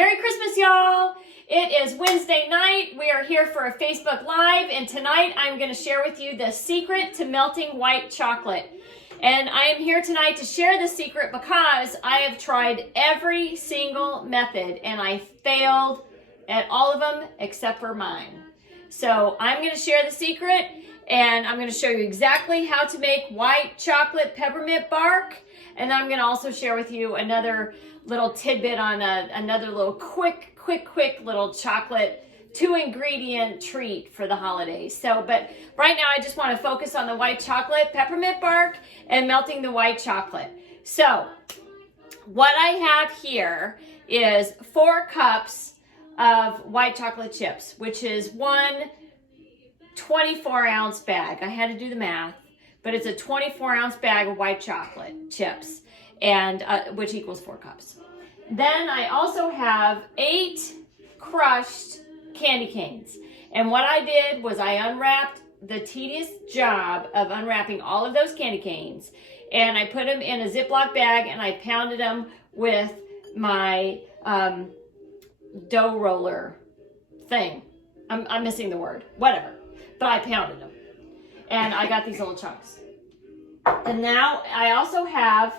Merry Christmas, y'all! It is Wednesday night. We are here for a Facebook Live, and tonight I'm going to share with you the secret to melting white chocolate. And I am here tonight to share the secret because I have tried every single method, and I failed at all of them except for mine. So I'm going to share the secret, and I'm going to show you exactly how to make white chocolate peppermint bark. And I'm going to also share with you another little tidbit on another little quick little chocolate 2-ingredient treat for the holidays. So, but right now I just want to focus on the white chocolate peppermint bark and melting the white chocolate. So what I have here is 4 cups of white chocolate chips, which is one 24-ounce bag. I had to do the math, but it's a 24-ounce bag of white chocolate chips, and which equals 4 cups. Then I also have 8 crushed candy canes. And what I did was I unwrapped the tedious job of unwrapping all of those candy canes, and I put them in a Ziploc bag and I pounded them with my dough roller thing. I'm missing the word, whatever. But I pounded them. And I got these little chunks. And now I also have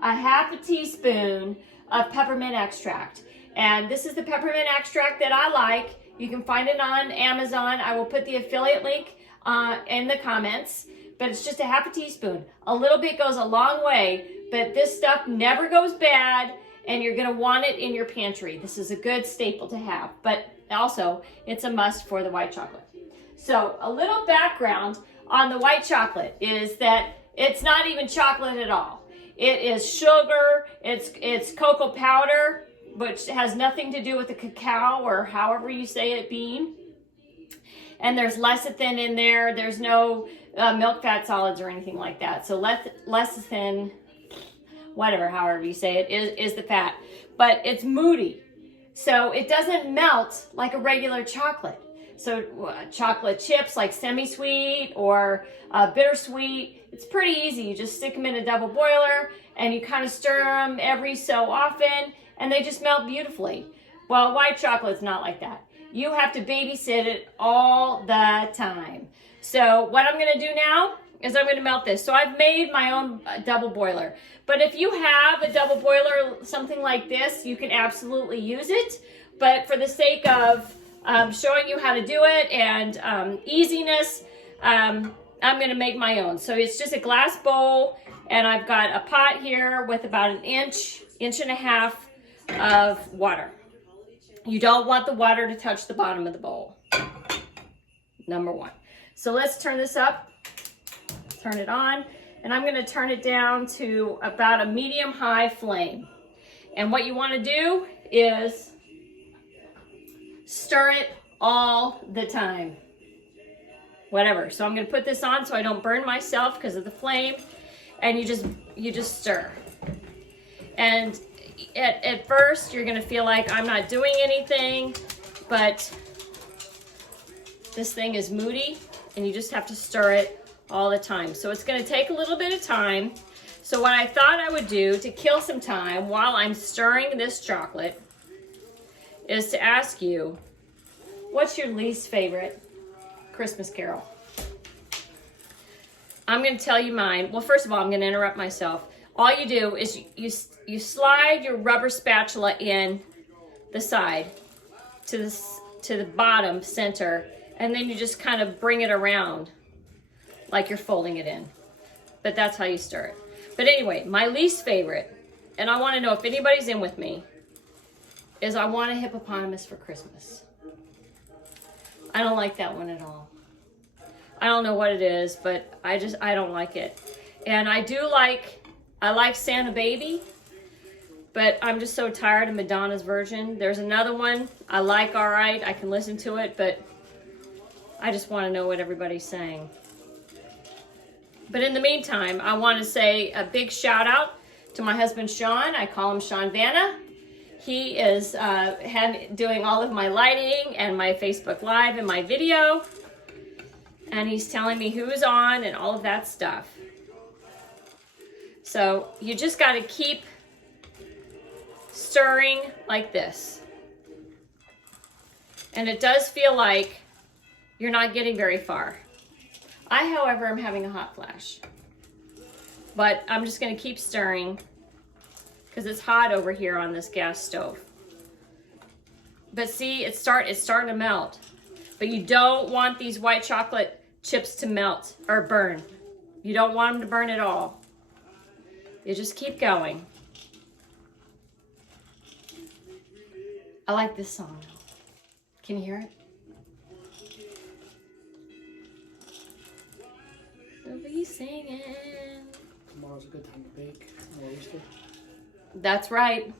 a half a teaspoon of peppermint extract. And this is the peppermint extract that I like. You can find it on Amazon. I will put the affiliate link in the comments. But it's just a half a teaspoon. A little bit goes a long way, but this stuff never goes bad, and you're gonna want it in your pantry. This is a good staple to have, but also it's a must for the white chocolate. So a little background on the white chocolate is that it's not even chocolate at all. It is sugar, it's cocoa powder, which has nothing to do with the cacao or however you say it bean. And there's lecithin in there. There's no milk fat solids or anything like that. So lecithin, whatever, however you say it, is the fat. But it's moody. So it doesn't melt like a regular chocolate. So chocolate chips like semi-sweet or bittersweet, it's pretty easy. You just stick them in a double boiler and you kind of stir them every so often and they just melt beautifully. Well, white chocolate's not like that. You have to babysit it all the time. So what I'm gonna do now is I'm gonna melt this. So I've made my own double boiler. But if you have a double boiler, something like this, you can absolutely use it. But for the sake of showing you how to do it and easiness, I'm gonna make my own. So it's just a glass bowl, and I've got a pot here with about an inch and a half of water. You don't want the water to touch the bottom of the bowl, number 1. So let's turn this up, turn it on, and I'm gonna turn it down to about a medium-high flame. And what you wanna do is stir it all the time. Whatever. So I'm going to put this on so I don't burn myself because of the flame, and you just stir. And at first you're going to feel like I'm not doing anything, but this thing is moody and you just have to stir it all the time. So it's going to take a little bit of time. So what I thought I would do to kill some time while I'm stirring this chocolate is to ask you, what's your least favorite Christmas carol? I'm going to tell you mine. Well, first of all, I'm going to interrupt myself. All you do is you slide your rubber spatula in the side to the bottom center, and then you just kind of bring it around like you're folding it in. But that's how you stir it. But anyway, my least favorite, and I want to know if anybody's in with me, is I Want a Hippopotamus for Christmas. I don't like that one at all. I don't know what it is, but I don't like it. And I like Santa Baby, but I'm just so tired of Madonna's version. There's another one I like, all right, I can listen to it, but I just want to know what everybody's saying. But in the meantime, I want to say a big shout out to my husband, Sean. I call him Sean Vanna. He is doing all of my lighting and my Facebook Live and my video. And he's telling me who's on and all of that stuff. So you just got to keep stirring like this. And it does feel like you're not getting very far. I, however, am having a hot flash. But I'm just gonna keep stirring because it's hot over here on this gas stove. But see, it's starting to melt. But you don't want these white chocolate chips to melt or burn. You don't want them to burn at all. You just keep going. I like this song. Can you hear it? Don't be singing. Tomorrow's a good time to bake. Easter. That's right.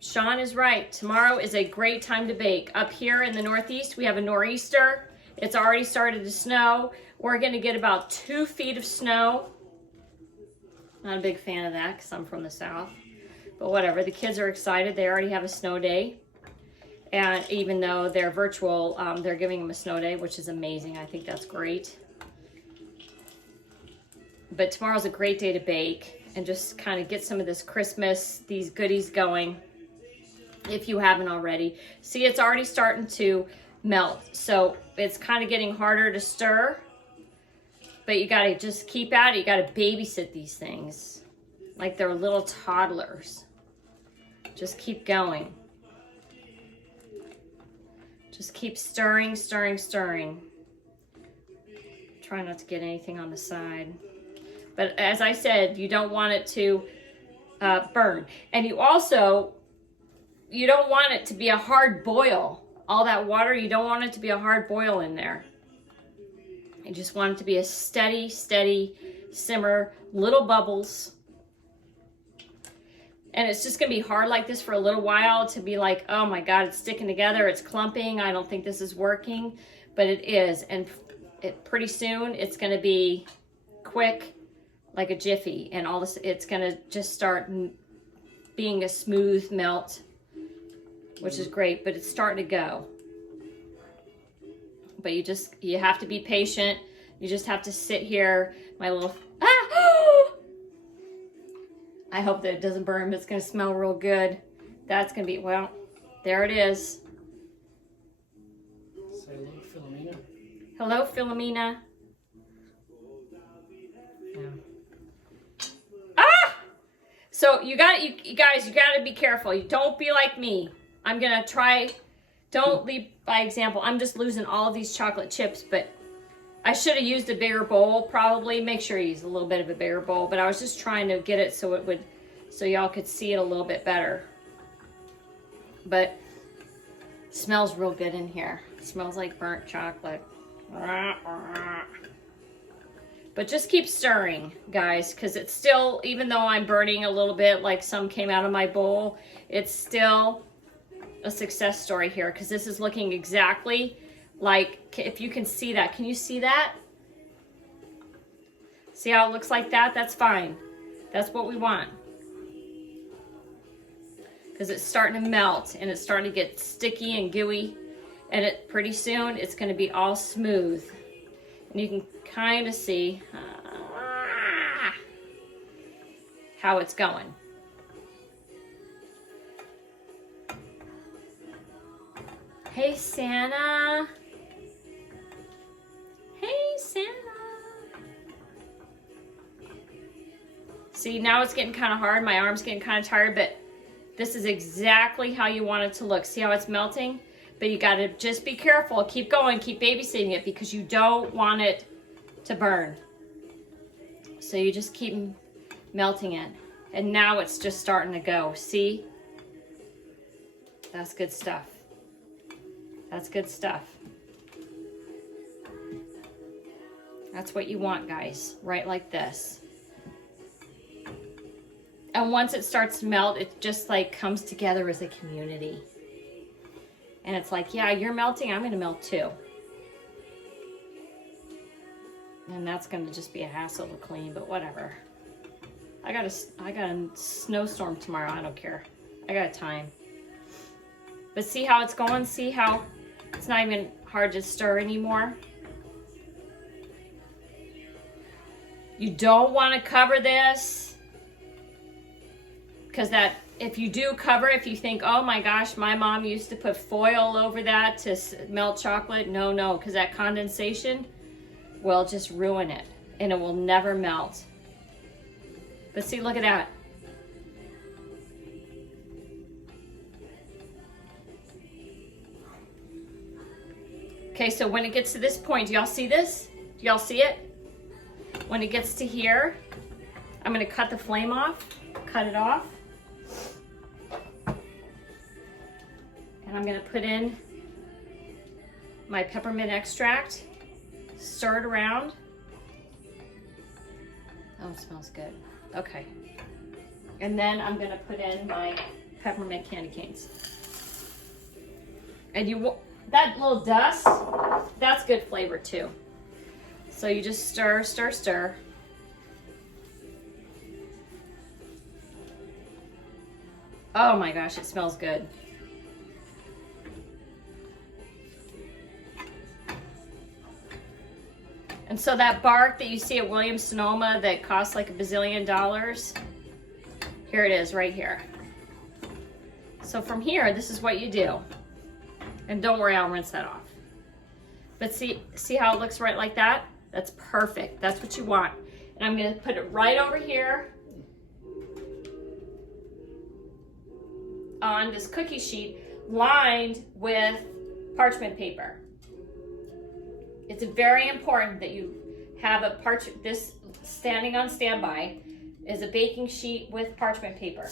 Sean is right. Tomorrow is a great time to bake. Up here in the Northeast, we have a nor'easter. It's already started to snow. We're going to get about 2 feet of snow. Not a big fan of that because I'm from the South. But whatever. The kids are excited. They already have a snow day. And even though they're virtual, they're giving them a snow day, which is amazing. I think that's great. But tomorrow's a great day to bake and just kind of get some of this Christmas, these goodies going, if you haven't already. See, it's already starting to melt. So it's kind of getting harder to stir. But you got to just keep at it. You got to babysit these things like they're little toddlers. Just keep going. Just keep stirring, stirring, stirring. Try not to get anything on the side. But as I said, you don't want it to burn. And you don't want it to be a hard boil. All that water, you don't want it to be a hard boil in there. You just want it to be a steady, steady simmer, little bubbles. And it's just going to be hard like this for a little while to be like, oh my God, it's sticking together. It's clumping. I don't think this is working. But it is. And pretty soon it's going to be quick, like a jiffy. And all this, it's going to just start being a smooth melt, which is great. But it's starting to go. But you have to be patient. You just have to sit here. My little, I hope that it doesn't burn, but it's going to smell real good. That's going to be, well, there it is. Say hello, Philomena. Hello, Philomena. Yeah. So you guys, you got to be careful. You don't be like me. I'm going to try, don't lead by example. I'm just losing all of these chocolate chips, but I should have used a bigger bowl, probably. Make sure you use a little bit of a bigger bowl, but I was just trying to get it so y'all could see it a little bit better. But it smells real good in here. It smells like burnt chocolate. But just keep stirring, guys, because it's still, even though I'm burning a little bit, like some came out of my bowl, it's still a success story here, because this is looking exactly like, if you can see that. Can you see that? See how it looks like that? That's fine. That's what we want. Because it's starting to melt and it's starting to get sticky and gooey. And pretty soon it's going to be all smooth. And you can kind of see how it's going. Hey, Santa. Hey, Santa. See, now it's getting kind of hard. My arm's getting kind of tired, but this is exactly how you want it to look. See how it's melting? But you got to just be careful. Keep going. Keep babysitting it because you don't want it to burn. So you just keep melting it. And now it's just starting to go. See? That's good stuff. That's good stuff. That's what you want, guys. Right like this. And once it starts to melt, it just like comes together as a community. And it's like, yeah, you're melting, I'm gonna melt too. And that's gonna just be a hassle to clean, but whatever. I got a snowstorm tomorrow, I don't care. I got time. But see how it's going? See how it's not even hard to stir anymore? You don't want to cover this because that if you do cover, if you think, oh my gosh, my mom used to put foil over that to melt chocolate. No, because that condensation will just ruin it and it will never melt. But see, look at that. Okay, so when it gets to this point, do y'all see this? Do y'all see it? When it gets to here, I'm gonna cut the flame off, cut it off. And I'm gonna put in my peppermint extract, stir it around. Oh, it smells good. Okay. And then I'm gonna put in my peppermint candy canes. And that little dust, that's good flavor too. So you just stir, stir, stir. Oh my gosh, it smells good. And so that bark that you see at Williams-Sonoma that costs like $1 bazillion, here it is right here. So from here, this is what you do. And don't worry, I'll rinse that off. But see how it looks right like that? That's perfect. That's what you want. And I'm gonna put it right over here on this cookie sheet lined with parchment paper. It's very important that you have this standing on standby is a baking sheet with parchment paper.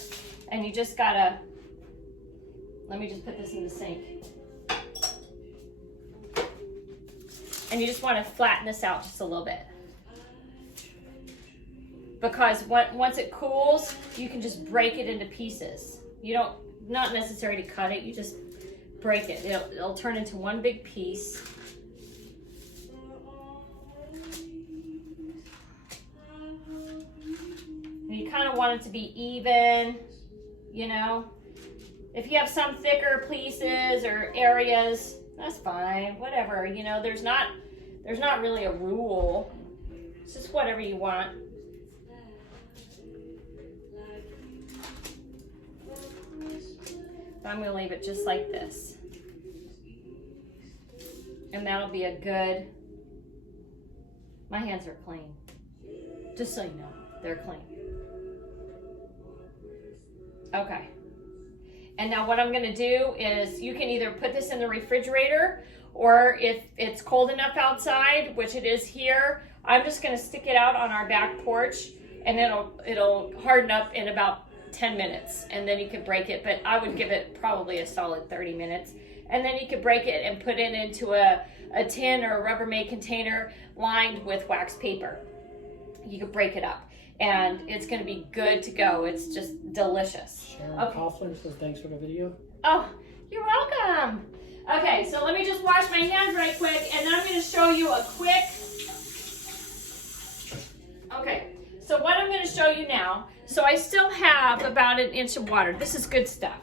And you just gotta, let me just put this in the sink. And you just want to flatten this out just a little bit. Because once it cools, you can just break it into pieces. Not necessary to cut it, you just break it. It'll turn into one big piece. And you kind of want it to be even, you know. If you have some thicker pieces or areas, that's fine, whatever. You know, there's not really a rule. It's just whatever you want. But I'm gonna leave it just like this. And that'll be a good, my hands are clean. Just so you know, they're clean. Okay. And now what I'm gonna do is you can either put this in the refrigerator, or if it's cold enough outside, which it is here, I'm just gonna stick it out on our back porch and it'll harden up in about 10 minutes and then you can break it. But I would give it probably a solid 30 minutes. And then you could break it and put it into a tin or a Rubbermaid container lined with wax paper. You could break it up. And it's going to be good to go. It's just delicious. Sharon Coughlin says thanks for the video. Oh, you're welcome. Okay, so let me just wash my hands right quick, and then I'm going to show you a quick. Okay, so what I'm going to show you now. So I still have about 1 inch of water. This is good stuff.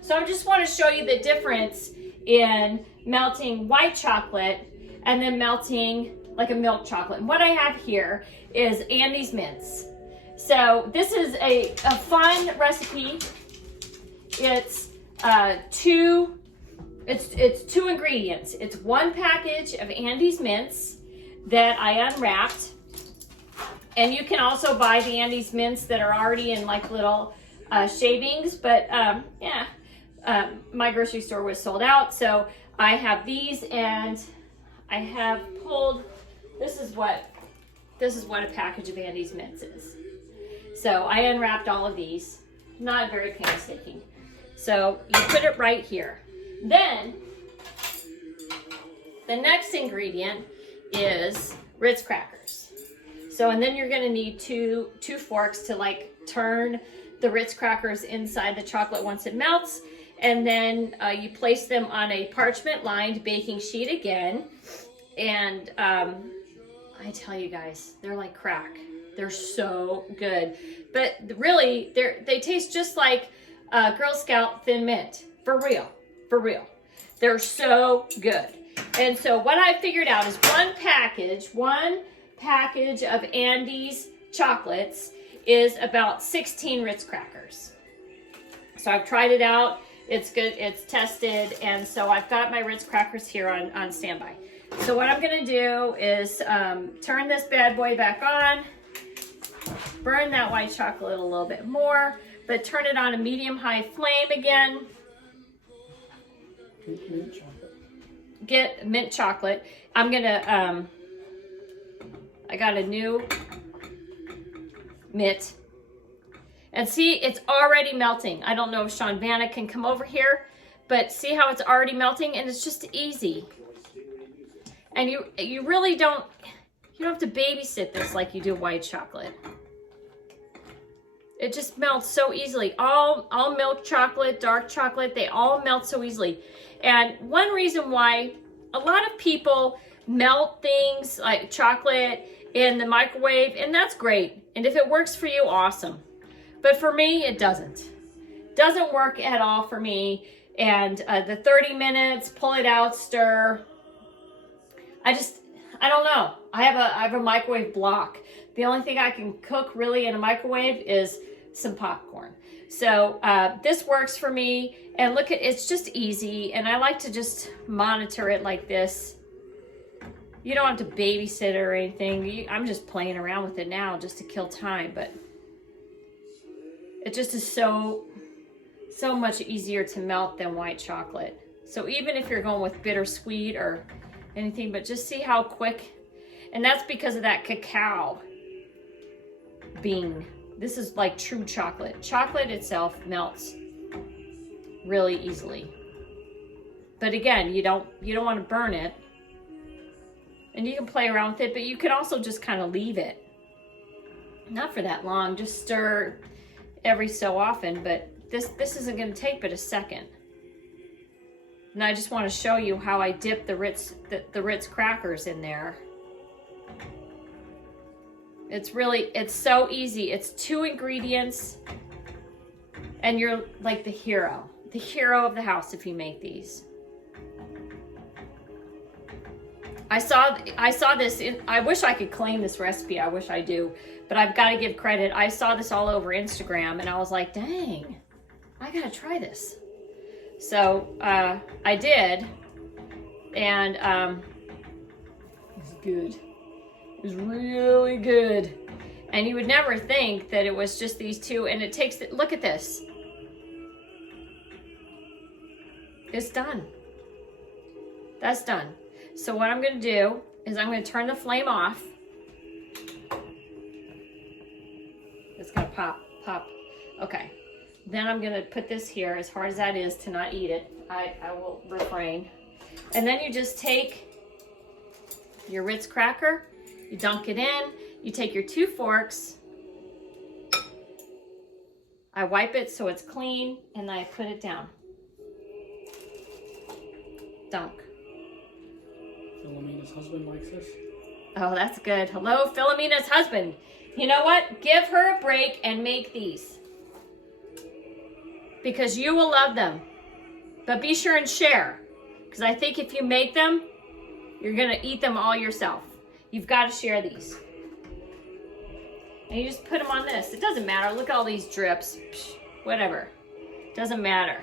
So I just want to show you the difference in melting white chocolate and then melting like a milk chocolate. And what I have here is Andy's mints. So this is a fun recipe. It's two ingredients. It's 1 package of Andy's mints that I unwrapped. And you can also buy the Andy's mints that are already in like little shavings, but my grocery store was sold out. So I have these, and I have pulled, this is what a package of Andy's mints is. So I unwrapped all of these, not very painstaking. So you put it right here. Then the next ingredient is Ritz crackers. So, and then you're gonna need two forks to like turn the Ritz crackers inside the chocolate once it melts. And then you place them on a parchment lined baking sheet again. And I tell you guys, they're like crack. They're so good. But really, they taste just like Girl Scout Thin Mint. For real, for real. They're so good. And so what I figured out is one package of Andy's chocolates is about 16 Ritz crackers. So I've tried it out. It's good. It's tested. And so I've got my Ritz crackers here on standby. So what I'm going to do is turn this bad boy back on, burn that white chocolate a little bit more, but turn it on a medium-high flame again. Mint chocolate. Get mint chocolate. I'm going to, I got a new mitt. And see, it's already melting. I don't know if Sean Vanna can come over here, but see how it's already melting, and it's just easy. And you really don't have to babysit this like you do white chocolate. It just melts so easily. All milk chocolate, dark chocolate, they all melt so easily. And one reason why a lot of people melt things like chocolate in the microwave, and that's great. And if it works for you, awesome. But for me, it doesn't. Doesn't work at all for me. And the 30 minutes, pull it out, stir. I don't know. I have a microwave block. The only thing I can cook really in a microwave is some popcorn. So this works for me. And look, it's just easy. And I like to just monitor it like this. You don't have to babysit or anything. I'm just playing around with it now just to kill time. But it just is so much easier to melt than white chocolate. So even if you're going with bittersweet or anything, but just see how quick. And that's because of that cacao bean. This is like true chocolate. Chocolate itself melts really easily. But again, you don't want to burn it. And you can play around with it, but you can also just kind of leave it. Not for that long, just stir every so often, but this isn't going to take but a second. And I just want to show you how I dip the Ritz crackers in there. It's so easy. It's 2 ingredients, and you're like the hero of the house if you make these. I saw this I wish I could claim this recipe. I wish I do, but I've got to give credit. I saw this all over Instagram, and I was like, dang, I gotta try this. So I did, and it's good. It was really good. And you would never think that it was just these 2, and it takes, look at this. It's done. That's done. So what I'm going to do is I'm going to turn the flame off. It's going to pop. Okay. Then I'm going to put this here, as hard as that is to not eat it. I will refrain. And then you just take your Ritz cracker, you dunk it in, you take your 2 forks, I wipe it so it's clean, and I put it down. Dunk. Philomena's husband likes this. Oh, that's good. Hello, Philomena's husband. You know what? Give her a break and make these. Because you will love them. But be sure and share. Because I think if you make them, you're going to eat them all yourself. You've got to share these. And you just put them on this. It doesn't matter. Look at all these drips. Psh, whatever. Doesn't matter.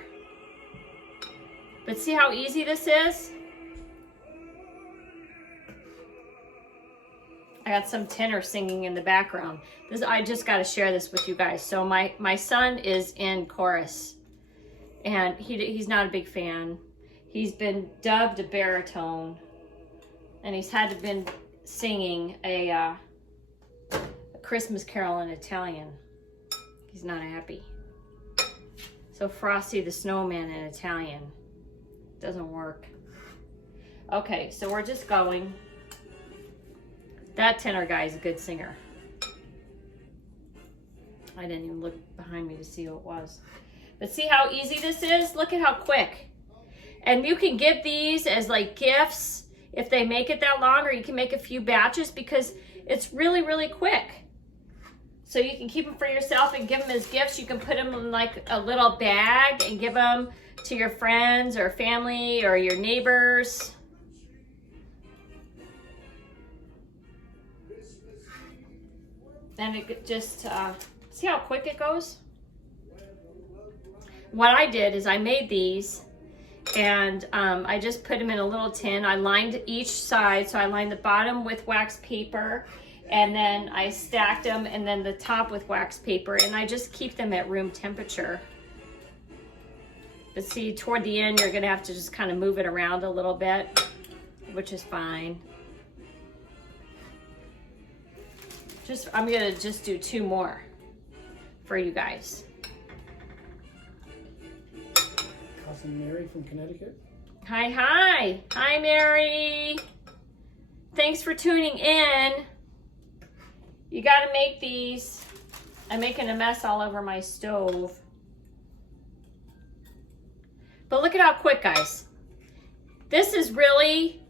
But see how easy this is? I got some tenor singing in the background. I just got to share this with you guys. So my son is in chorus, and he's not a big fan. He's been dubbed a baritone, and he's had to been singing a Christmas carol in Italian. He's not happy. So Frosty the Snowman in Italian doesn't work. Okay, so we're just going. That tenor guy is a good singer. I didn't even look behind me to see who it was. But see how easy this is? Look at how quick. And you can give these as like gifts if they make it that long, or you can make a few batches because it's really, really quick. So you can keep them for yourself and give them as gifts. You can put them in like a little bag and give them to your friends or family or your neighbors. And it just See how quick it goes? What I did is I made these and I just put them in a little tin. I lined each side, so I lined the bottom with wax paper, and then I stacked them, and then the top with wax paper, and I just keep them at room temperature. But see, toward the end, you're gonna have to just kind of move it around a little bit, which is fine. I'm gonna just do 2 more for you guys. Cousin Mary from Connecticut. Hi, Mary. Thanks for tuning in. You gotta make these. I'm making a mess all over my stove. But look at how quick, guys. This is really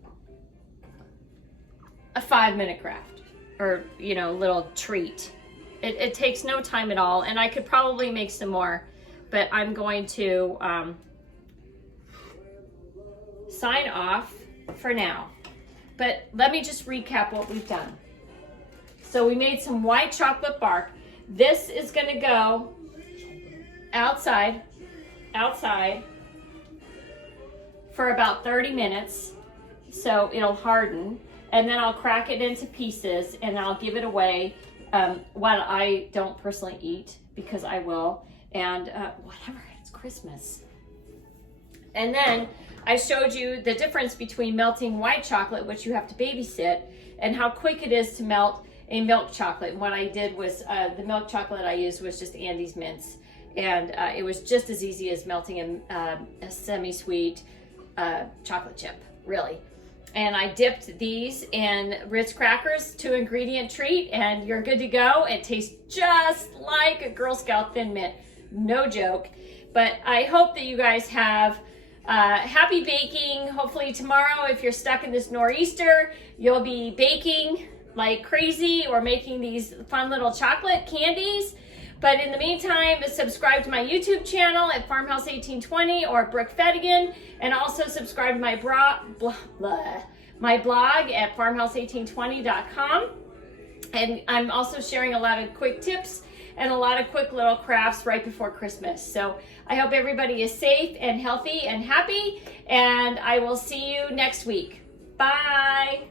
a 5-minute craft, or, you know, little treat. It takes no time at all, and I could probably make some more, but I'm going to sign off for now. But let me just recap what we've done. So we made some white chocolate bark. This is gonna go outside for about 30 minutes, so it'll harden, and then I'll crack it into pieces and I'll give it away. What I don't personally eat, because I will, and whatever, it's Christmas. And then I showed you the difference between melting white chocolate, which you have to babysit, and how quick it is to melt a milk chocolate. And what I did was, the milk chocolate I used was just Andes Mints, and it was just as easy as melting a semi-sweet chocolate chip, really. And I dipped these in Ritz crackers, 2-ingredient treat, and you're good to go. It tastes just like a Girl Scout Thin Mint, no joke. But I hope that you guys have happy baking. Hopefully tomorrow, if you're stuck in this nor'easter, you'll be baking like crazy or making these fun little chocolate candies. But in the meantime, subscribe to my YouTube channel at Farmhouse 1820 or Brooke Fettigan, and also subscribe to my blog at farmhouse1820.com. And I'm also sharing a lot of quick tips and a lot of quick little crafts right before Christmas. So I hope everybody is safe and healthy and happy, and I will see you next week. Bye.